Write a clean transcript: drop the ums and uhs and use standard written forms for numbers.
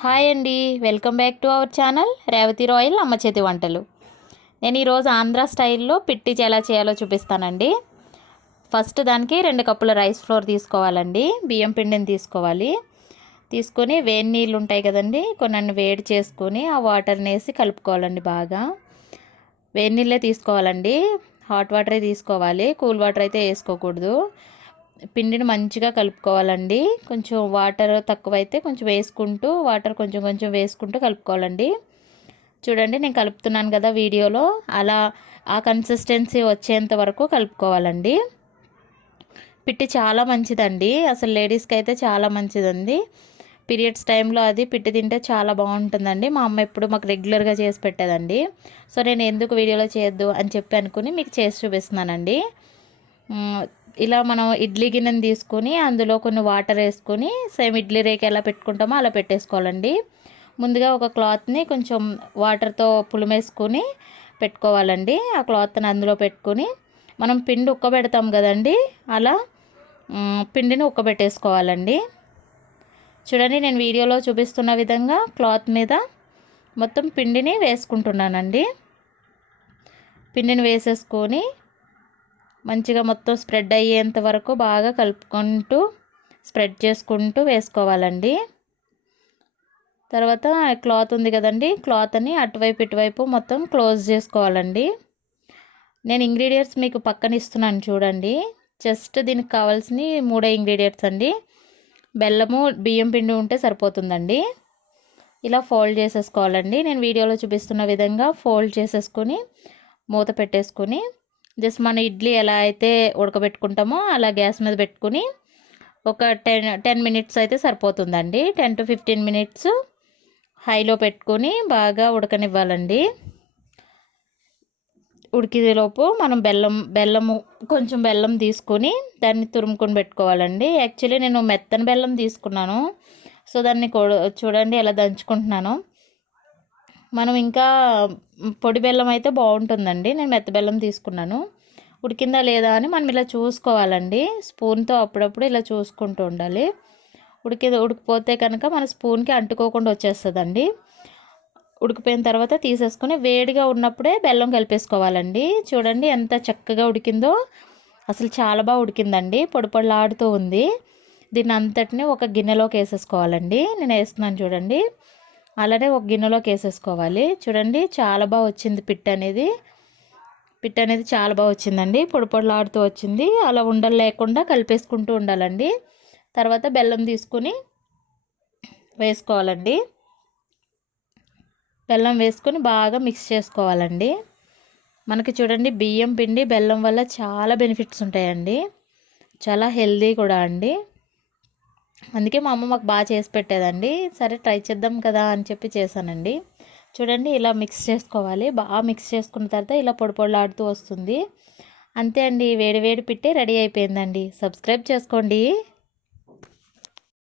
Hi అండి, welcome back to our channel Revathi royal అమ్మ చేతి వంటలు. నేను ఈరోజు ఆంధ్ర స్టైల్లో పిట్టి ఎలా చేయాలో చూపిస్తానండి. ఫస్ట్ దానికి 2 కప్పుల రైస్ ఫ్లోర్ తీసుకోవాలండి. బియ్యం పిండిని తీసుకొని వేడి నీళ్ళు ఉంటాయి కదండి, కొన్ని వేడి చేసుకొని ఆ వాటర్ని వేసి కలుపుకోవాలండి. బాగా వేడి నీళ్ళే తీసుకోవాలండి, హాట్ వాటరే తీసుకోవాలి, కూల్ వాటర్ అయితే వేసుకోకూడదు. పిండిని మంచిగా కలుపుకోవాలండి. కొంచెం వాటర్ తక్కువైతే కొంచెం వేసుకుంటూ, వాటర్ కొంచెం కొంచెం వేసుకుంటూ కలుపుకోవాలండి. చూడండి నేను కలుపుతున్నాను కదా వీడియోలో, అలా ఆ కన్సిస్టెన్సీ వచ్చేంత వరకు కలుపుకోవాలండి. పిట్టి చాలా మంచిదండి, అసలు లేడీస్కి అయితే చాలా మంచిదండి. పీరియడ్స్ టైంలో అది పిట్టి తింటే చాలా బాగుంటుందండి. మా అమ్మ ఎప్పుడు మాకు రెగ్యులర్గా చేసి పెట్టేదండి. సో నేను ఎందుకు వీడియోలో చేయొద్దు అని చెప్పి అనుకుని మీకు చేసి చూపిస్తున్నానండి. ఇలా మనం ఇడ్లీ గిన్నెని తీసుకొని అందులో కొన్ని వాటర్ వేసుకొని సేమ్ ఇడ్లీ రేక్ ఎలా పెట్టుకుంటామో అలా పెట్టేసుకోవాలండి. ముందుగా ఒక క్లాత్ని కొంచెం వాటర్తో పులిమేసుకొని పెట్టుకోవాలండి. ఆ క్లాత్ని అందులో పెట్టుకొని మనం పిండి ఉక్కబెడతాం కదండి, అలా పిండిని ఉక్కబెట్టేసుకోవాలండి. చూడండి నేను వీడియోలో చూపిస్తున్న విధంగా క్లాత్ మీద మొత్తం పిండిని వేసుకుంటున్నానండి. పిండిని వేసేసుకొని మంచిగా మొత్తం స్ప్రెడ్ అయ్యేంత వరకు బాగా కలుపుకుంటూ స్ప్రెడ్ చేసుకుంటూ వేసుకోవాలండి. తర్వాత క్లాత్ ఉంది కదండి, క్లాత్ని అటువైపు ఇటువైపు మొత్తం క్లోజ్ చేసుకోవాలండి. నేను ఇంగ్రీడియంట్స్ మీకు పక్కన ఇస్తున్నాను చూడండి. జస్ట్ దీనికి కావాల్సిన 3 ఇంగ్రీడియంట్స్ అండి. బెల్లము, బియ్యం పిండి ఉంటే సరిపోతుందండి. ఇలా ఫోల్డ్ చేసేసుకోవాలండి. నేను వీడియోలో చూపిస్తున్న విధంగా ఫోల్డ్ చేసేసుకొని మూత పెట్టేసుకొని జస్ట్ మన ఇడ్లీ ఎలా అయితే ఉడకబెట్టుకుంటామో అలా గ్యాస్ మీద పెట్టుకుని ఒక 10 మినిట్స్ అయితే సరిపోతుందండి. 10 to 15 మినిట్స్ హైలో పెట్టుకొని బాగా ఉడకనివ్వాలండి. ఉడికేలోపు మనం కొంచెం బెల్లం తీసుకొని దాన్ని తురుముకొని పెట్టుకోవాలండి. యాక్చువల్లీ నేను మెత్తని బెల్లం తీసుకున్నాను, సో దాన్ని చూడండి ఎలా దంచుకుంటున్నాను. మనం ఇంకా పొడి బెల్లం అయితే బాగుంటుందండి. నేను మెత్త బెల్లం తీసుకున్నాను. ఉడికిందా లేదా అని మనం ఇలా చూసుకోవాలండి. స్పూన్తో అప్పుడప్పుడు ఇలా చూసుకుంటూ ఉండాలి. ఉడికిపోతే కనుక మన స్పూన్కి అంటుకోకుండా వచ్చేస్తుందండి. ఉడికిపోయిన తర్వాత తీసేసుకొని వేడిగా ఉన్నప్పుడే బెల్లం కలిపేసుకోవాలండి. చూడండి ఎంత చక్కగా ఉడికిందో, అసలు చాలా బాగా ఉడికిందండి. పొడి పొడిలాడుతూ ఉంది. దీన్ని అంతటిని ఒక గిన్నెలోకి వేసేసుకోవాలండి. నేను వేస్తున్నాను చూడండి. అలానే ఒక గిన్నెలోకి వేసేసుకోవాలి. చూడండి చాలా బాగా వచ్చింది పిట్ అనేది చాలా బాగా వచ్చిందండి. పొడి పొడిలాడుతూ వచ్చింది. అలా ఉండలు లేకుండా కలిపేసుకుంటూ ఉండాలండి. తర్వాత బెల్లం తీసుకుని వేసుకోవాలండి. బెల్లం వేసుకొని బాగా మిక్స్ చేసుకోవాలండి. మనకి చూడండి బియ్యం పిండి బెల్లం వల్ల చాలా బెనిఫిట్స్ ఉంటాయండి, చాలా హెల్దీ కూడా అండి. అందుకే మా అమ్మ మాకు బాగా చేసి పెట్టేదండి. సరే ట్రై చేద్దాం కదా అని చెప్పి చేశానండి. చూడండి ఇలా మిక్స్ చేసుకోవాలి. బాగా మిక్స్ చేసుకున్న తర్వాత ఇలా పొడి పొడిలాడుతూ వస్తుంది. అంతే అండి, వేడి వేడి పిట్టి రెడీ అయిపోయిందండి. సబ్స్క్రైబ్ చేసుకోండి.